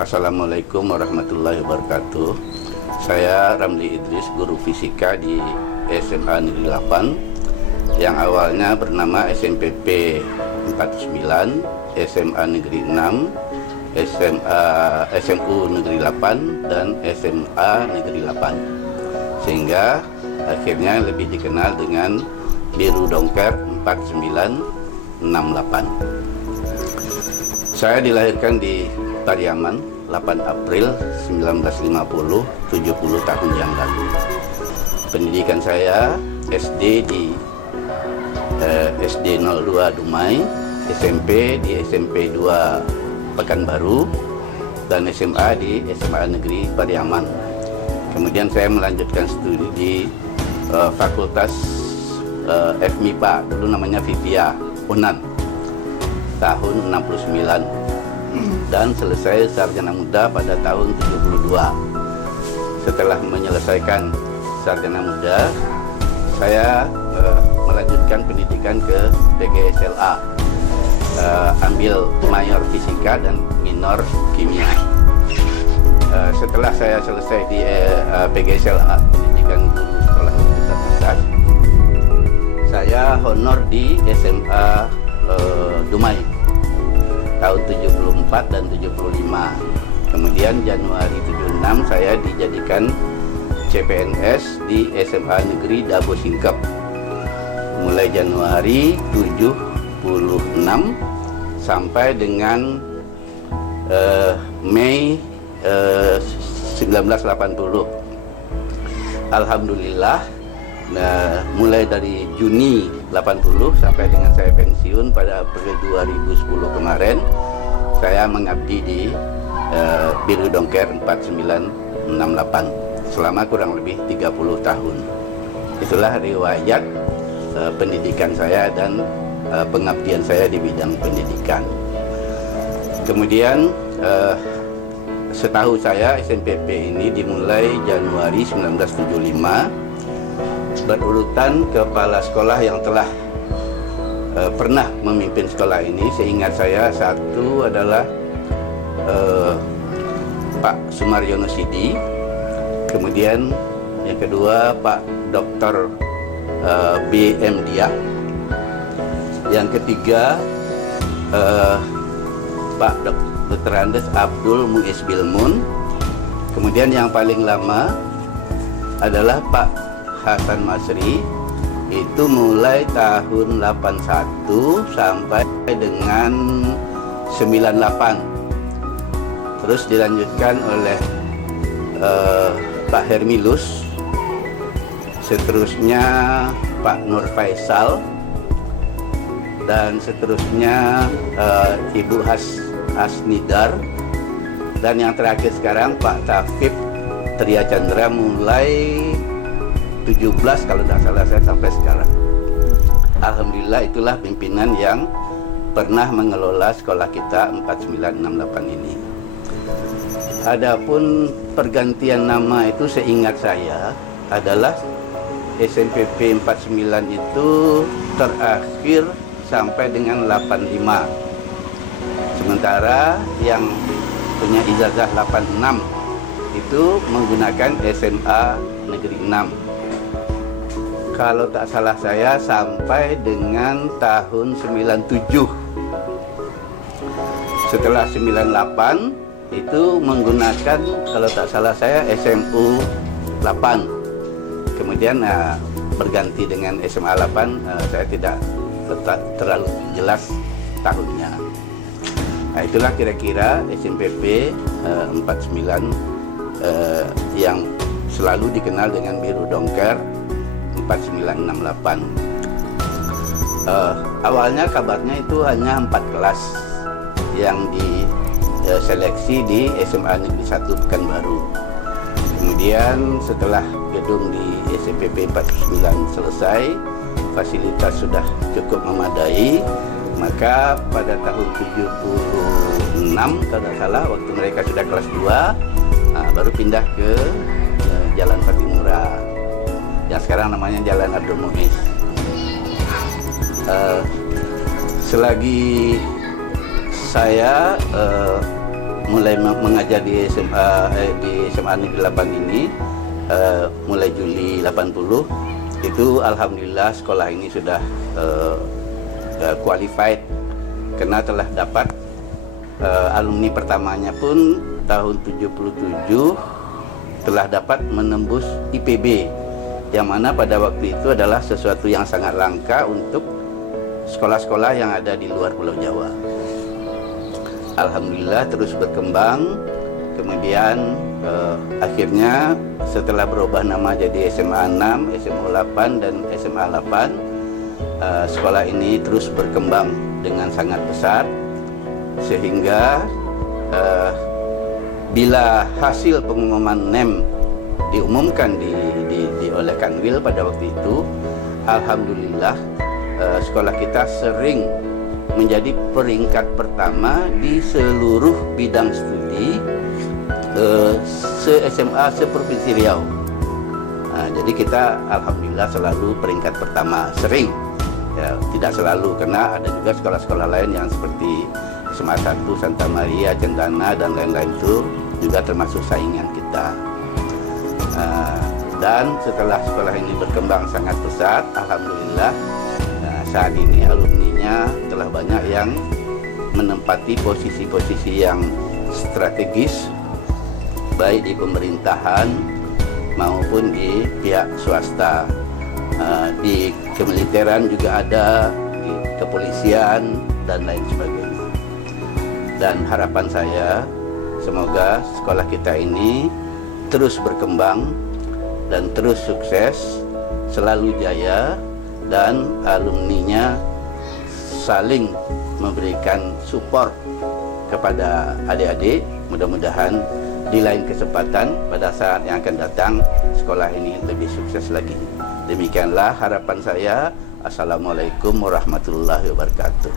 Assalamualaikum warahmatullahi wabarakatuh. Saya Ramli Idris, guru fisika di SMA Negeri 8 yang awalnya bernama SMPP 49, SMA Negeri 6, SMU Negeri 8, dan SMA Negeri 8. Sehingga akhirnya lebih dikenal dengan Biru Dongker 4968. Saya dilahirkan di Pariaman 8 April 1950, 70 tahun yang lalu. Pendidikan saya SD di SD 02 Dumai, SMP di SMP 2 Pekanbaru, dan SMA di SMA Negeri Pariaman. Kemudian saya melanjutkan studi di Fakultas FMIPA, dulu namanya FIVIA, UNAN, tahun 69. Dan selesai sarjana muda pada tahun 72. Setelah menyelesaikan sarjana muda, saya melanjutkan pendidikan ke PGSLA, ambil mayor fisika dan minor kimia. Setelah saya selesai di PGSLA, pendidikan guru sekolah universitas, saya honor di SMA Dumai tahun 74 dan 75. Kemudian Januari 76 saya dijadikan CPNS di SMA Negeri Dabo Singkep. Mulai Januari 76 sampai dengan Mei 1980. Alhamdulillah, mulai dari Juni 80 sampai dengan saya pensiun pada April 2010 kemarin, saya mengabdi di Biru Dongker 4968 selama kurang lebih 30 tahun. Itulah riwayat pendidikan saya dan pengabdian saya di bidang pendidikan. Kemudian setahu saya SMPP ini dimulai Januari 1975. Berurutan kepala sekolah yang telah pernah memimpin sekolah ini, seingat saya satu adalah Pak Sumaryono Sidi, kemudian yang kedua Pak Dr. B.M. Dia, yang ketiga Pak Dr. Andes Abdul Muiz Bilmun, kemudian yang paling lama adalah Pak Hasan Masri, itu mulai tahun 81 sampai dengan 98. Terus dilanjutkan oleh Pak Hermilus, seterusnya Pak Nur Faisal, dan seterusnya Ibu Hasnidar, dan yang terakhir sekarang Pak Tafib Tria Chandra mulai 17 kalau tidak salah saya sampai sekarang. Alhamdulillah, itulah pimpinan yang pernah mengelola sekolah kita 4968 ini. Adapun pergantian nama itu seingat saya adalah SMPP 49 itu terakhir sampai dengan 85. Sementara yang punya ijazah 86 itu menggunakan SMA Negeri 6. Kalau tak salah saya sampai dengan tahun 97. Setelah 98 itu menggunakan, kalau tak salah saya, SMU 8. Kemudian berganti dengan SMA 8, saya tidak terlalu jelas tahunnya. Nah, itulah kira-kira SMPP 49 yang selalu dikenal dengan Biru Dongker 4968. Awalnya kabarnya itu hanya 4 kelas yang diseleksi di SMA Negeri 1 Pekanbaru. Kemudian setelah gedung di SMPP 49 selesai, fasilitas sudah cukup memadai, maka pada tahun 76 kalau tidak salah, waktu mereka sudah kelas 2, baru pindah ke Jalan Patimura, yang sekarang namanya Jalan Abdul Muiz. Selagi saya mulai mengajar di SMA Negeri 8 ini mulai Juli 80, itu alhamdulillah sekolah ini sudah qualified karena telah dapat alumni pertamanya pun tahun 77 telah dapat menembus IPB, yang mana pada waktu itu adalah sesuatu yang sangat langka untuk sekolah-sekolah yang ada di luar Pulau Jawa. Alhamdulillah terus berkembang, kemudian akhirnya setelah berubah nama jadi SMA 6, SMA 8 dan SMA 8, sekolah ini terus berkembang dengan sangat besar, sehingga bila hasil pengumuman NEM diumumkan oleh Kanwil pada waktu itu, alhamdulillah sekolah kita sering menjadi peringkat pertama di seluruh bidang studi se-SMA se-Provinsi Riau. Jadi kita alhamdulillah selalu peringkat pertama, sering ya, tidak selalu, karena ada juga sekolah-sekolah lain yang seperti SMA 1 Santa Maria, Cendana dan lain-lain itu juga termasuk saingan kita. Dan setelah sekolah ini berkembang sangat pesat, alhamdulillah saat ini alumninya telah banyak yang menempati posisi-posisi yang strategis, baik di pemerintahan maupun di pihak swasta. Di kemiliteran juga ada, di kepolisian dan lain sebagainya. Dan harapan saya semoga sekolah kita ini terus berkembang dan terus sukses, selalu jaya, dan alumninya saling memberikan support kepada adik-adik. Mudah-mudahan di lain kesempatan pada saat yang akan datang sekolah ini lebih sukses lagi. Demikianlah harapan saya. Assalamualaikum warahmatullahi wabarakatuh.